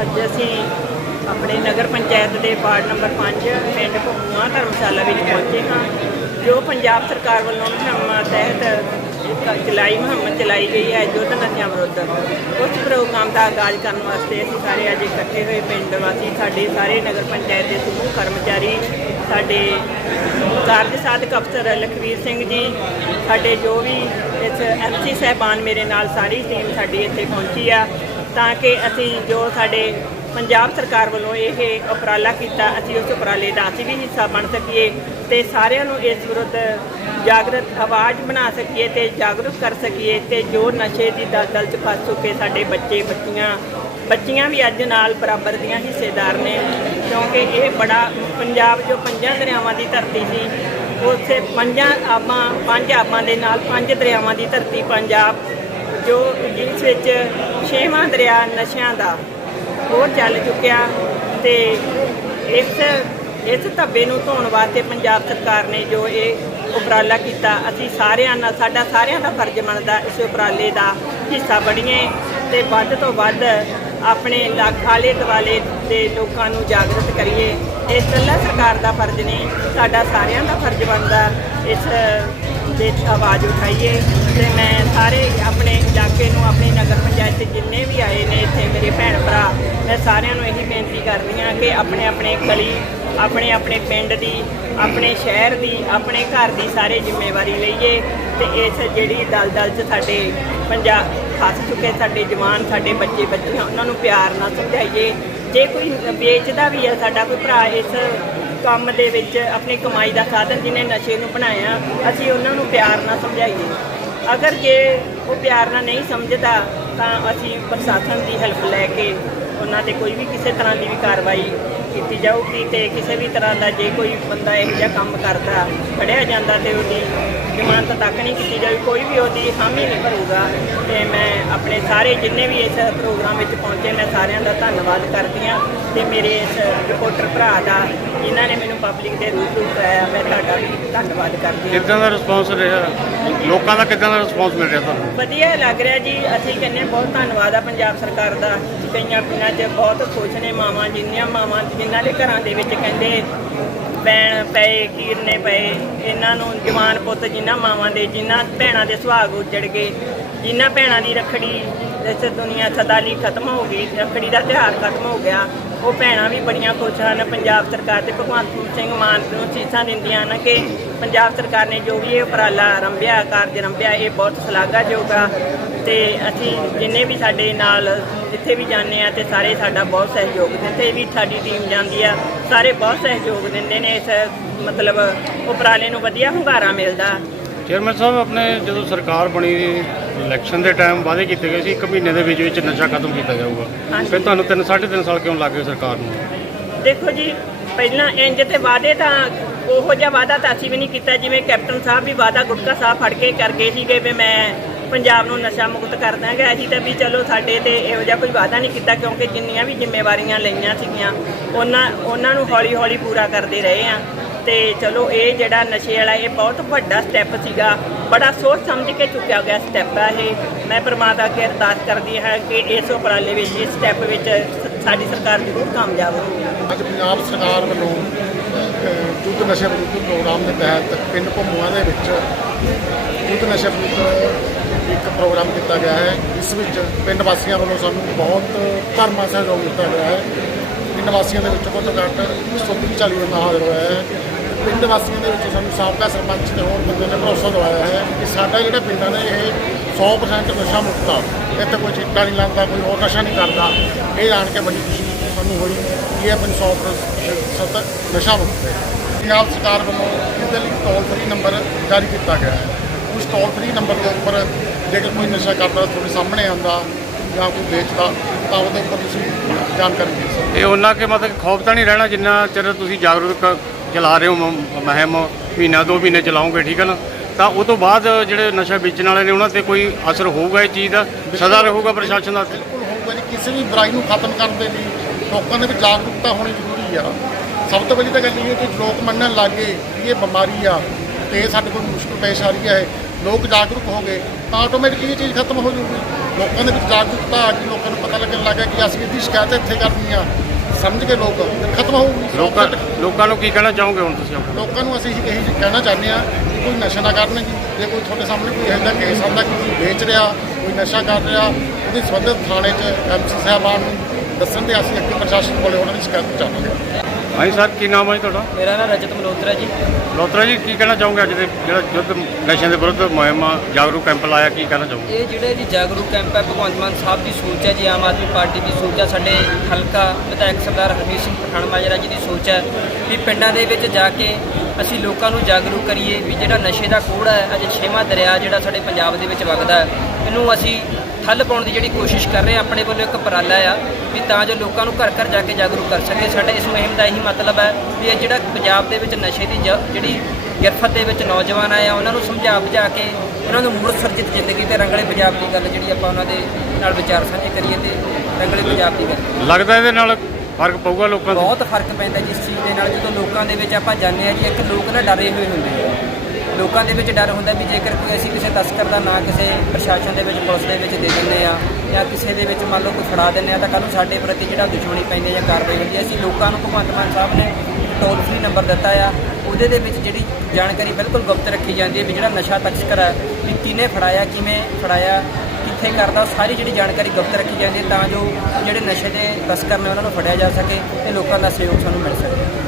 ਅੱਜ ਅਸੀਂ ਆਪਣੇ ਨਗਰ ਪੰਚਾਇਤ ਦੇ ਵਾਰਡ ਨੰਬਰ 5 ਪਿੰਡ ਘੁੰਮੂਆ ਧਰਮਸ਼ਾਲਾ ਵਿੱਚ ਪਹੁੰਚੇ ਹਾਂ, ਜੋ ਪੰਜਾਬ ਸਰਕਾਰ ਵੱਲੋਂ ਮੁਹਿੰਮ ਤਹਿਤ ਚਲਾਈ, ਮੁਹਿੰਮ ਚਲਾਈ ਗਈ ਹੈ, ਯੁੱਧ ਨਸ਼ਿਆਂ ਵਿਰੁੱਧ। ਉਸ ਪ੍ਰੋਗਰਾਮ ਦਾ ਆਗਾਜ਼ ਕਰਨ ਵਾਸਤੇ ਅਸੀਂ ਸਾਰੇ ਅੱਜ ਇਕੱਠੇ ਹੋਏ ਪਿੰਡ ਵਾਸੀ, ਸਾਡੇ ਸਾਰੇ ਨਗਰ ਪੰਚਾਇਤ ਦੇ ਸਮੂਹ ਕਰਮਚਾਰੀ, ਸਾਡੇ ਕਾਰਜ ਸਾਧਕ ਅਫਸਰ ਲਖਵੀਰ ਸਿੰਘ ਜੀ, ਸਾਡੇ ਜੋ ਵੀ ਇਸ ਐਮਸੀ ਸਹਿਬਾਨ ਮੇਰੇ ਨਾਲ ਸਾਰੀ ਟੀਮ ਸਾਡੀ ਇੱਥੇ ਪਹੁੰਚੀ ਆ। ਤਾਂ ਕਿ ਅਸੀਂ ਜੋ ਸਾਡੇ ਪੰਜਾਬ ਸਰਕਾਰ ਵੱਲੋਂ ਇਹ ਉਪਰਾਲਾ ਕੀਤਾ, ਅਸੀਂ ਉਸ ਉਪਰਾਲੇ ਦਾ ਅਸੀਂ ਵੀ ਹਿੱਸਾ ਬਣ ਸਕੀਏ ਤੇ ਸਾਰਿਆਂ ਨੂੰ ਇਸ ਵਿਰੁੱਧ ਜਾਗਰਤ ਆਵਾਜ਼ ਬਣਾ ਸਕੀਏ ਤੇ ਜਾਗਰੂਕ ਕਰ ਸਕੀਏ ਤੇ ਜੋ ਨਸ਼ੇ ਦੀ ਦਲਦਲ 'ਚ ਫਸ ਚੁੱਕੇ ਸਾਡੇ ਬੱਚੇ, ਬੱਚੀਆਂ ਬੱਚੀਆਂ ਵੀ ਅੱਜ ਨਾਲ ਬਰਾਬਰ ਦੀਆਂ ਹਿੱਸੇਦਾਰ ਨੇ ਕਿਉਂਕਿ ਇਹ ਬੜਾ ਪੰਜਾਬ ਜੋ ਪੰਜਾਂ ਦਰਿਆਵਾਂ ਦੀ ਧਰਤੀ ਸੀ ਉਸੇ ਪੰਜਾਂ ਆਪਾਂ ਪੰਜ ਆਪਾਂ ਦੇ ਨਾਲ ਪੰਜ ਦਰਿਆਵਾਂ ਦੀ ਧਰਤੀ ਪੰਜਾਬ ਜੋ ਜਿਸ ਵਿੱਚ ਛੇਵਾਂ ਦਰਿਆ ਨਸ਼ਿਆਂ ਦਾ ਉਹ ਚੱਲ ਚੁੱਕਿਆ ਤੇ ਇਸ ਇਸ ਧੱਬੇ ਨੂੰ ਧੋਣ ਵਾਸਤੇ ਪੰਜਾਬ ਸਰਕਾਰ ਨੇ ਜੋ ਇਹ ਉਪਰਾਲਾ ਕੀਤਾ, ਅਸੀਂ ਸਾਰਿਆਂ ਨਾਲ, ਸਾਡਾ ਸਾਰਿਆਂ ਦਾ ਫਰਜ਼ ਬਣਦਾ, ਇਸ ਉਪਰਾਲੇ ਦਾ ਹਿੱਸਾ ਬਣੀਏ ਤੇ ਵੱਧ ਤੋਂ ਵੱਧ ਆਪਣੇ ਇਲਾਕੇ, ਆਲੇ ਦੁਆਲੇ ਦੇ ਲੋਕਾਂ ਨੂੰ ਜਾਗਰਤ ਕਰੀਏ। ਇਹ ਇਕੱਲਾ ਸਰਕਾਰ ਦਾ ਫਰਜ਼ ਨਹੀਂ, ਸਾਡਾ ਸਾਰਿਆਂ ਦਾ ਫਰਜ਼ ਬਣਦਾ, ਇਸ ਦੇ ਆਵਾਜ਼ ਉਠਾਈਏ ਤੇ ਮੈਂ ਸਾਰੇ ਆਪਣੇ ਇਲਾਕੇ ਸਾਰਿਆਂ ਨੂੰ ਇਹੀ ਬੇਨਤੀ ਕਰਦੀ ਹਾਂ ਕਿ ਆਪਣੇ ਆਪਣੇ ਗਲੀ, ਆਪਣੇ ਆਪਣੇ ਪਿੰਡ ਦੀ, ਆਪਣੇ ਸ਼ਹਿਰ ਦੀ, ਆਪਣੇ ਘਰ ਦੀ ਸਾਰੇ ਜ਼ਿੰਮੇਵਾਰੀ ਲਈਏ ਤੇ ਇਸ ਜਿਹੜੀ ਦਲਦਲ 'ਚ ਸਾਡੇ ਪੰਜਾਬ ਫਸ ਚੁੱਕੇ ਸਾਡੇ ਜਵਾਨ, ਸਾਡੇ ਬੱਚੇ, ਬੱਚੀਆਂ, ਉਹਨਾਂ ਨੂੰ ਪਿਆਰ ਨਾਲ ਸਮਝਾਈਏ। ਜੇ ਕੋਈ ਵੇਚਦਾ ਵੀ ਹੈ ਸਾਡਾ ਕੋਈ ਭਰਾ ਇਸ ਕੰਮ ਦੇ ਵਿੱਚ ਆਪਣੀ ਕਮਾਈ ਦਾ ਸਾਧਨ ਜਿਹਨੇ ਨਸ਼ੇ ਨੂੰ ਬਣਾਇਆ, ਅਸੀਂ ਉਹਨਾਂ ਨੂੰ ਪਿਆਰ ਨਾਲ ਸਮਝਾਈਏ। ਅਗਰ ਜੇ ਉਹ ਪਿਆਰ ਨਾਲ ਨਹੀਂ ਸਮਝਦਾ, ਤਾਂ ਅਸੀਂ ਪ੍ਰਸ਼ਾਸਨ ਦੀ ਹੈਲਪ ਲੈ ਕੇ ਉਹਨਾਂ ਤੇ ਕੋਈ ਵੀ ਕਿਸੇ ਤਰ੍ਹਾਂ ਦੀ ਵੀ ਕਾਰਵਾਈ ਕੀਤੀ ਜਾਊਗੀ ਤੇ ਕਿਸੇ ਵੀ ਤਰ੍ਹਾਂ ਦਾ ਜੇ ਕੋਈ ਬੰਦਾ ਇਹੋ ਜਿਹਾ ਕੰਮ ਕਰਦਾ ਫੜਿਆ ਜਾਂਦਾ ਤੇ ਉਹਦੀ ਜ਼ਮਾਨਤ ਤੱਕ ਨਹੀਂ ਕੀਤੀ ਜਾਊਗੀ ਕੋਈ ਵੀ ਉਹਦੀ ਹਾਮੀ ਨਹੀਂ ਭਰੂਗਾ। ਤੇ ਮੈਂ ਆਪਣੇ ਸਾਰੇ ਜਿੰਨੇ ਵੀ ਇਸ ਪ੍ਰੋਗਰਾਮ ਵਿੱਚ ਪਹੁੰਚੇ ਮੈਂ ਸਾਰਿਆਂ ਦਾ ਧੰਨਵਾਦ ਕਰਦੀ ਹਾਂ। ਤੇ ਮੇਰੇ ਇਸ ਰਿਪੋਰਟਰ ਭਰਾ ਦਾ ਜਿਨ੍ਹਾਂ ਨੇ ਮੈਨੂੰ ਪਬਲਿਕ ਦੇ ਰੂਪ ਵਿੱਚ ਆਇਆ ਮੈਂ ਤੁਹਾਡਾ ਵੀ ਧੰਨਵਾਦ ਕਰਦੀ ਹਾਂ। ਕਿੱਦਾਂ ਦਾ ਰਿਸਪੌਂਸ ਰਿਹਾ? ਲੋਕਾਂ ਦਾ ਕਿੱਦਾਂ ਦਾ ਰਿਸਪੌਂਸ ਮਿਲ ਰਿਹਾ ਤੁਹਾਨੂੰ? ਵਧੀਆ ਲੱਗ ਰਿਹਾ ਜੀ ਅਸੀਂ ਕਹਿੰਦੇ ਹਾਂ ਬਹੁਤ ਧੰਨਵਾਦ ਆ ਪੰਜਾਬ ਸਰਕਾਰ ਦਾ। ਕਈਆਂ ਪਿੰਡਾਂ 'ਚ ਬਹੁਤ ਖੁਸ਼ ਨੇ ਮਾਵਾਂ ਜਿੰਨੀਆਂ ਮਾਵਾਂ ਜਿਨ੍ਹਾਂ ਦੇ ਘਰਾਂ ਦੇ ਵਿੱਚ ਕਹਿੰਦੇ ਪੈਣ ਪਏ, ਕੀਰਨੇ ਪਏ, ਇਹਨਾਂ ਨੂੰ ਜਵਾਨ ਪੁੱਤ ਜਿਨ੍ਹਾਂ ਮਾਵਾਂ ਦੇ ਜਿਨ੍ਹਾਂ ਭੈਣਾਂ ਦੇ ਸੁਹਾਗ ਉੱਜੜ ਗਏ ਜਿਨ੍ਹਾਂ ਭੈਣਾਂ ਦੀ ਰੱਖੜੀ ਇਸ ਦੁਨੀਆ ਸਦਾ ਲਈ ਖਤਮ ਹੋ ਗਈ, ਰੱਖੜੀ ਦਾ ਤਿਉਹਾਰ ਖਤਮ ਹੋ ਗਿਆ। ਉਹ ਭੈਣਾਂ ਵੀ ਬੜੀਆਂ ਖੁਸ਼ ਹਨ, ਪੰਜਾਬ ਸਰਕਾਰ ਤੇ ਭਗਵੰਤ ਸਿੰਘ ਮਾਨ ਨੂੰ ਚੀਜ਼ਾਂ ਦਿੰਦੀਆਂ ਹਨ ਕਿ ਪੰਜਾਬ ਸਰਕਾਰ ਨੇ ਜੋ ਵੀ ਇਹ ਉਪਰਾਲਾ ਆਰੰਭਿਆ, ਕਾਰਜ ਆਰੰਭਿਆ, ਇਹ ਬਹੁਤ ਸ਼ਲਾਘਾਯੋਗ ਆ ਤੇ ਅਸੀਂ ਜਿੰਨੇ ਵੀ ਸਾਡੇ ਨਾਲ ਜਿੱਥੇ ਵੀ ਜਾਂਦੇ ਆ ਤੇ ਸਾਰੇ ਸਾਡਾ ਬਹੁਤ ਸਹਿਯੋਗ ਦਿੰਦੇ ਵੀ ਸਾਡੀ ਟੀਮ ਜਾਂਦੀ ਆ, ਸਾਰੇ ਬਹੁਤ ਸਹਿਯੋਗ ਦਿੰਦੇ ਨੇ ਇਸ ਮਤਲਬ ਉਪਰਾਲੇ ਨੂੰ, ਵਧੀਆ ਹੁੰਗਾਰਾ ਮਿਲਦਾ। ਚੇਅਰਮੈਨ ਸਾਹਿਬ, ਆਪਣੇ ਜਦੋਂ ਸਰਕਾਰ ਬਣੀ ਇਲੈਕਸ਼ਨ ਦੇ ਟਾਈਮ ਵਾਅਦੇ ਕੀਤੇ ਗਏ ਸੀ ਇੱਕ ਮਹੀਨੇ ਦੇ ਵਿੱਚ ਵਿੱਚ ਨਸ਼ਾ ਖਤਮ ਕੀਤਾ ਜਾਊਗਾ। ਫਿਰ ਤੁਹਾਨੂੰ 3 3.5 ਸਾਲ ਕਿਉਂ ਲੱਗ ਗਏ ਸਰਕਾਰ ਨੂੰ? ਦੇਖੋ ਜੀ ਪਹਿਲਾਂ ਇੰਜ ਤੇ ਵਾਅਦੇ ਤਾਂ ਉਹੋ ਜਿਹਾ ਵਾਅਦਾ ਤਾਂ ਅਸੀਂ ਵੀ ਨਹੀਂ ਕੀਤਾ ਜਿਵੇਂ ਕੈਪਟਨ ਸਾਹਿਬ ਵੀ ਵਾਅਦਾ ਗੁਟਕਾ ਸਾਹਿਬ ਫੜ ਕੇ ਕਰ ਗਏ ਸੀਗੇ ਵੀ ਮੈਂ ਪੰਜਾਬ ਨੂੰ ਨਸ਼ਾ ਮੁਕਤ ਕਰ ਦਾਂਗਾ ਅਸੀਂ ਤਾਂ ਵੀ ਚਲੋ ਸਾਡੇ ਤੇ ਇਹੋ ਜਿਹਾ ਕੋਈ ਵਾਅਦਾ ਨਹੀਂ ਕੀਤਾ ਕਿਉਂਕਿ ਜਿੰਨੀਆਂ ਵੀ ਜ਼ਿੰਮੇਵਾਰੀਆਂ ਲਈਆਂ ਸੀਗੀਆਂ ਉਹਨਾਂ ਉਹਨਾਂ ਨੂੰ ਹੌਲੀ ਹੌਲੀ ਪੂਰਾ ਕਰਦੇ ਰਹੇ ਆ। ਤੇ ਚਲੋ ਇਹ ਜਿਹੜਾ ਨਸ਼ੇ ਵਾਲਾ ਇਹ ਬਹੁਤ ਵੱਡਾ ਸਟੈਪ ਸੀਗਾ ਬੜਾ ਸੋਚ ਸਮਝ ਕੇ ਚੁੱਕਿਆ ਗਿਆ ਸਟੈਪ ਹੈ ਇਹ। ਮੈਂ ਪ੍ਰਮਾਤਮਾ ਅੱਗੇ ਅਰਦਾਸ ਕਰਦੀ ਹਾਂ ਕਿ ਇਸ ਉਪਰਾਲੇ ਵਿੱਚ ਇਸ ਸਟੈਪ ਵਿੱਚ ਸ- ਸਾਡੀ ਸਰਕਾਰ ਜ਼ਰੂਰ ਕਾਮਯਾਬ ਹੋਵੇ। ਅੱਜ ਪੰਜਾਬ ਸਰਕਾਰ ਵੱਲੋਂ ਅਹ, ਯੁੱਧ ਨਸ਼ਾ ਵਿਰੁੱਧ ਪ੍ਰੋਗਰਾਮ ਦੇ ਤਹਿਤ ਪਿੰਡ ਭੰਮੂਆਂ ਦੇ ਵਿੱਚ ਯੁੱਧ ਨਸ਼ਾ ਵਿਰੁੱਧ ਇੱਕ ਪ੍ਰੋਗਰਾਮ ਕੀਤਾ ਗਿਆ ਹੈ। ਇਸ ਵਿੱਚ ਪਿੰਡ ਵਾਸੀਆਂ ਵੱਲੋਂ ਸਾਨੂੰ ਬਹੁਤ ਧਰਮਾ ਸਹਿਯੋਗ ਦਿੱਤਾ ਗਿਆ ਹੈ। ਪਿੰਡ ਵਾਸੀਆਂ ਦੇ ਵਿੱਚ ਘੱਟੋ ਘੱਟ 130 40 ਬੰਦਾ ਹਾਜ਼ਰ ਹੋਇਆ ਹੈ। ਪਿੰਡ ਵਾਸੀਆਂ ਦੇ ਵਿੱਚ ਸਾਨੂੰ ਸਾਬਕਾ ਸਰਪੰਚ ਤੇ ਹੋਰ ਬੰਦੇ ਨੇ ਭਰੋਸਾ ਦਿਵਾਇਆ ਹੈ ਕਿ ਸਾਡਾ ਜਿਹੜਾ ਪਿੰਡਾਂ ਨੇ, ਇਹ 100% ਨਸ਼ਾ ਮੁਕਤ ਆ। ਇੱਥੇ ਕੋਈ ਚਿੱਟਾ ਨਹੀਂ ਲਾਉਂਦਾ ਕੋਈ ਹੋਰ ਨਸ਼ਾ ਨਹੀਂ ਕਰਦਾ। ਇਹ ਜਾਣ ਕੇ ਬੜੀ ਖੁਸ਼ੀ ਸਾਨੂੰ ਹੋਈ ਕਿ ਇਹ ਆਪਣੀ 100% ਨਸ਼ਾ ਮੁਕਤ ਹੈ। ਪੰਜਾਬ ਸਰਕਾਰ ਵੱਲੋਂ ਇਹਦੇ ਲਈ ਟੋਲ ਫ੍ਰੀ ਨੰਬਰ ਜਾਰੀ ਕੀਤਾ ਗਿਆ ਹੈ। ਉਸ ਟੋਲ ਫਰੀ ਨੰਬਰ ਦੇ ਉੱਪਰ ਜੇਕਰ ਕੋਈ ਨਸ਼ਾ ਕਰਦਾ, ਤੁਹਾਡੇ ਸਾਹਮਣੇ ਆਉਂਦਾ ਜਾਂ ਕੋਈ ਵੇਚਦਾ, ਤਾਂ ਉਹਦੇ ਉੱਪਰ ਤੁਸੀਂ ਜਾਣਕਾਰੀ ਦੇ ਸਕਦੇ ਇਹ ਉਹਨਾਂ ਕੇ ਮਤਲਬ ਖੌਫ ਤਾਂ ਨਹੀਂ ਰਹਿਣਾ ਜਿੰਨਾ ਚਿਰ ਤੁਸੀਂ ਜਾਗਰੂਕ ਚਲਾ ਰਹੇ ਹੋ ਮੁਹਿੰਮ ਮਹੀਨਾ ਦੋ ਮਹੀਨੇ ਚਲਾਓਗੇ ਠੀਕ ਹੈ ਨਾ? ਤਾਂ ਉਹ ਤੋਂ ਬਾਅਦ ਜਿਹੜੇ ਨਸ਼ਾ ਵੇਚਣ ਵਾਲੇ ਨੇ ਉਹਨਾਂ ਤੇ ਕੋਈ ਅਸਰ ਹੋਊਗਾ ਇਹ ਚੀਜ਼ ਦਾ? ਸਦਾ ਰਹੂਗਾ ਪ੍ਰਸ਼ਾਸਨ ਦਾ? ਬਿਲਕੁਲ ਹੋਊਗਾ ਜੀ। ਕਿਸੇ ਵੀ ਬੁਰਾਈ ਨੂੰ ਖਤਮ ਕਰਨ ਦੇ ਲਈ ਲੋਕਾਂ ਦੇ ਵਿੱਚ ਜਾਗਰੂਕਤਾ ਹੋਣੀ ਜ਼ਰੂਰੀ ਆ। ਸਭ ਤੋਂ ਪਹਿਲੀ ਤਾਂ ਗੱਲ ਇਹ ਹੈ ਕਿ ਲੋਕ ਮੰਨਣ ਲੱਗੇ ਕਿ ਇਹ ਬਿਮਾਰੀ ਆ ਤੇ ਇਹ ਸਾਡੇ ਕੋਲ ਮੁਸ਼ਕਲ ਪੇਸ਼ ਆ ਰਹੀ ਹੈ। ਲੋਕ ਜਾਗਰੂਕ ਹੋ ਗਏ ਤਾਂ ਆਟੋਮੈਟਿਕ ਇਹ ਚੀਜ਼ ਖਤਮ ਹੋ ਜਾਊਗੀ। ਲੋਕਾਂ ਦੇ ਵਿੱਚ ਜਾਗਰੂਕਤਾ ਆ ਗਈ। ਲੋਕਾਂ ਨੂੰ ਪਤਾ ਲੱਗਣ ਲੱਗਾ ਕਿ ਅਸੀਂ ਇਹਦੀ ਸ਼ਿਕਾਇਤ ਇੱਥੇ ਕਰਨੀ ਆ ਸਮਝ ਕੇ ਲੋਕ ਖਤਮ ਹੋਊਗੀ। ਲੋਕਾਂ ਲੋਕਾਂ ਨੂੰ ਕੀ ਕਹਿਣਾ ਚਾਹੋਗੇ ਹੁਣ ਤੁਸੀਂ ਆਪਣਾ? ਲੋਕਾਂ ਨੂੰ ਅਸੀਂ ਇਹੀ ਕਹਿਣਾ ਚਾਹੁੰਦੇ ਆ ਕਿ ਕੋਈ ਨਸ਼ਾ ਨਾ ਕਰਨ ਜੀ। ਜੇ ਕੋਈ ਤੁਹਾਡੇ ਸਾਹਮਣੇ ਕੋਈ ਇਹੋ ਜਿਹਾ ਕੇਸ ਆਉਂਦਾ ਕਿ ਕੋਈ ਵੇਚ ਰਿਹਾ ਕੋਈ ਨਸ਼ਾ ਕਰ ਰਿਹਾ ਉਹਦੀ ਸੰਬੰਧਿਤ ਥਾਣੇ 'ਚ ਐਮਸੀ ਸਾਹਿਬਾਨ ਨੂੰ ਦੱਸਣ ਤੇ ਅਸੀਂ ਅੱਗੇ ਪ੍ਰਸ਼ਾਸਨ ਕੋਲੇ ਉਹਨਾਂ ਦੀ ਸ਼ਿਕਾਇਤ ਪਹੁੰਚਾਵਾਂਗੇ ਹਾਂਜੀ ਸਰ ਕੀ ਨਾਮ ਹੈ ਜੀ ਤੁਹਾਡਾ? ਮੇਰਾ ਨਾਮ ਰਜਤ ਮਲਹੋਤਰਾ ਜੀ। ਲੋਤਰਾ ਜੀ ਕੀ ਕਹਿਣਾ ਚਾਹੋਗੇ ਅੱਜ ਦੇ ਜਿਹੜਾ ਯੁੱਧ ਨਸ਼ਿਆਂ ਦੇ ਵਿਰੁੱਧ ਮੁਹਿੰਮ ਆ, ਜਾਗਰੂਕ ਕੈਂਪ ਲਾਇਆ ਕੀ ਕਹਿਣਾ ਚਾਹੋਗੇ? ਇਹ ਜਿਹੜੇ ਜੀ ਜਾਗਰੂਕ ਕੈਂਪ ਹੈ ਭਗਵੰਤ ਮਾਨ ਸਾਹਿਬ ਦੀ ਸੋਚ ਹੈ ਜੀ ਆਮ ਆਦਮੀ ਪਾਰਟੀ ਦੀ ਸੋਚ ਹੈ ਸਾਡੇ ਹਲਕਾ ਵਿਧਾਇਕ ਸਰਦਾਰ ਹਰਮੀਤ ਸਿੰਘ ਪਠਾਨ ਮਾਜਰਾ ਜੀ ਦੀ ਸੋਚ ਹੈ ਵੀ ਪਿੰਡਾਂ ਦੇ ਵਿੱਚ ਜਾ ਕੇ ਅਸੀਂ ਲੋਕਾਂ ਨੂੰ ਜਾਗਰੂਕ ਕਰੀਏ ਵੀ ਜਿਹੜਾ ਨਸ਼ੇ ਦਾ ਕੋੜ ਹੈ ਅੱਜ ਛੇਵਾਂ ਦਰਿਆ ਜਿਹੜਾ ਸਾਡੇ ਪੰਜਾਬ ਦੇ ਵਿੱਚ ਵਗਦਾ ਹੈ ਇਹਨੂੰ ਅਸੀਂ ਠੱਲ ਪਾਉਣ ਦੀ ਜਿਹੜੀ ਕੋਸ਼ਿਸ਼ ਕਰ ਰਹੇ ਹਾਂ ਆਪਣੇ ਵੱਲੋਂ ਇੱਕ ਉਪਰਾਲਾ ਆ ਵੀ ਤਾਂ ਜੋ ਲੋਕਾਂ ਨੂੰ ਘਰ ਘਰ ਜਾ ਕੇ ਜਾਗਰੂਕ ਕਰ ਸਕੇ। ਸਾਡੇ ਇਸ ਮੁਹਿੰਮ ਦਾ ਇਹੀ ਮਤਲਬ ਹੈ ਵੀ ਇਹ ਜਿਹੜਾ ਪੰਜਾਬ ਦੇ ਵਿੱਚ ਨਸ਼ੇ ਦੀ ਜਿਹੜੀ ਗਿਰਫਤ ਦੇ ਵਿੱਚ ਨੌਜਵਾਨ ਆਏ ਆ ਉਹਨਾਂ ਨੂੰ ਸਮਝਾ ਬੁਝਾ ਕੇ ਉਹਨਾਂ ਨੂੰ ਮੁੜ ਸਰਜਿਤ ਜ਼ਿੰਦਗੀ ਤੇ ਰੰਗਲੇ ਪੰਜਾਬ ਦੀ ਗੱਲ ਜਿਹੜੀ ਆਪਾਂ ਉਹਨਾਂ ਦੇ ਨਾਲ ਵਿਚਾਰ ਸਾਂਝੇ ਕਰੀਏ ਤੇ ਰੰਗਲੇ ਪੰਜਾਬ ਦੀ ਗੱਲ ਲੱਗਦਾ ਇਹਦੇ ਨਾਲ ਫ਼ਰਕ ਪਊਗਾ ਲੋਕਾਂ ਨੂੰ ਬਹੁਤ ਫ਼ਰਕ ਪੈਂਦਾ ਜਿਸ ਚੀਜ਼ ਦੇ ਨਾਲ। ਜਦੋਂ ਲੋਕਾਂ ਦੇ ਵਿੱਚ ਆਪਾਂ ਜਾਂਦੇ ਆ ਜੀ ਇੱਕ ਲੋਕ ਨਾ ਡਰੇ ਹੋਏ ਹੁੰਦੇ ਆ। ਲੋਕਾਂ ਦੇ ਵਿੱਚ ਡਰ ਹੁੰਦਾ ਵੀ ਜੇਕਰ ਕੋਈ ਅਸੀਂ ਕਿਸੇ ਤਸਕਰ ਦਾ ਨਾਂ ਕਿਸੇ ਪ੍ਰਸ਼ਾਸਨ ਦੇ ਵਿੱਚ, ਪੁਲਿਸ ਦੇ ਵਿੱਚ ਦੇ ਦਿੰਦੇ ਆ ਜਾਂ ਕਿਸੇ ਦੇ ਵਿੱਚ ਮੰਨ ਲਓ ਕੋਈ ਫੜਾ ਦਿੰਦੇ ਆ, ਤਾਂ ਕੱਲ੍ਹ ਨੂੰ ਸਾਡੇ ਪ੍ਰਤੀ ਜਿਹੜਾ ਦੁਸ਼ਮਣੀ ਪੈਂਦੀ ਹੈ ਜਾਂ ਕਾਰਵਾਈ ਹੁੰਦੀ ਹੈ। ਅਸੀਂ ਲੋਕਾਂ ਨੂੰ ਭਗਵੰਤ ਮਾਨ ਸਾਹਿਬ ਨੇ ਟੋਲ ਫ੍ਰੀ ਨੰਬਰ ਦਿੱਤਾ ਆ। ਉਹਦੇ ਦੇ ਵਿੱਚ ਜਿਹੜੀ ਜਾਣਕਾਰੀ ਬਿਲਕੁਲ ਗੁਪਤ ਰੱਖੀ ਜਾਂਦੀ ਹੈ ਵੀ ਜਿਹੜਾ ਨਸ਼ਾ ਤਸਕਰ ਹੈ, ਵੀ ਕਿਹਨੇ ਫੜਾਇਆ, ਕਿਵੇਂ ਫੜਾਇਆ, ਕਿੱਥੇ ਕਰਦਾ ਸਾਰੀ ਜਿਹੜੀ ਜਾਣਕਾਰੀ ਗੁਪਤ ਰੱਖੀ ਜਾਂਦੀ ਹੈ ਤਾਂ ਜੋ ਜਿਹੜੇ ਨਸ਼ੇ ਦੇ ਤਸਕਰ ਨੇ ਉਹਨਾਂ ਨੂੰ ਫੜਿਆ ਜਾ ਸਕੇ ਤੇ ਲੋਕਾਂ ਦਾ ਸਹਿਯੋਗ ਸਾਨੂੰ ਮਿਲ ਸਕੇ।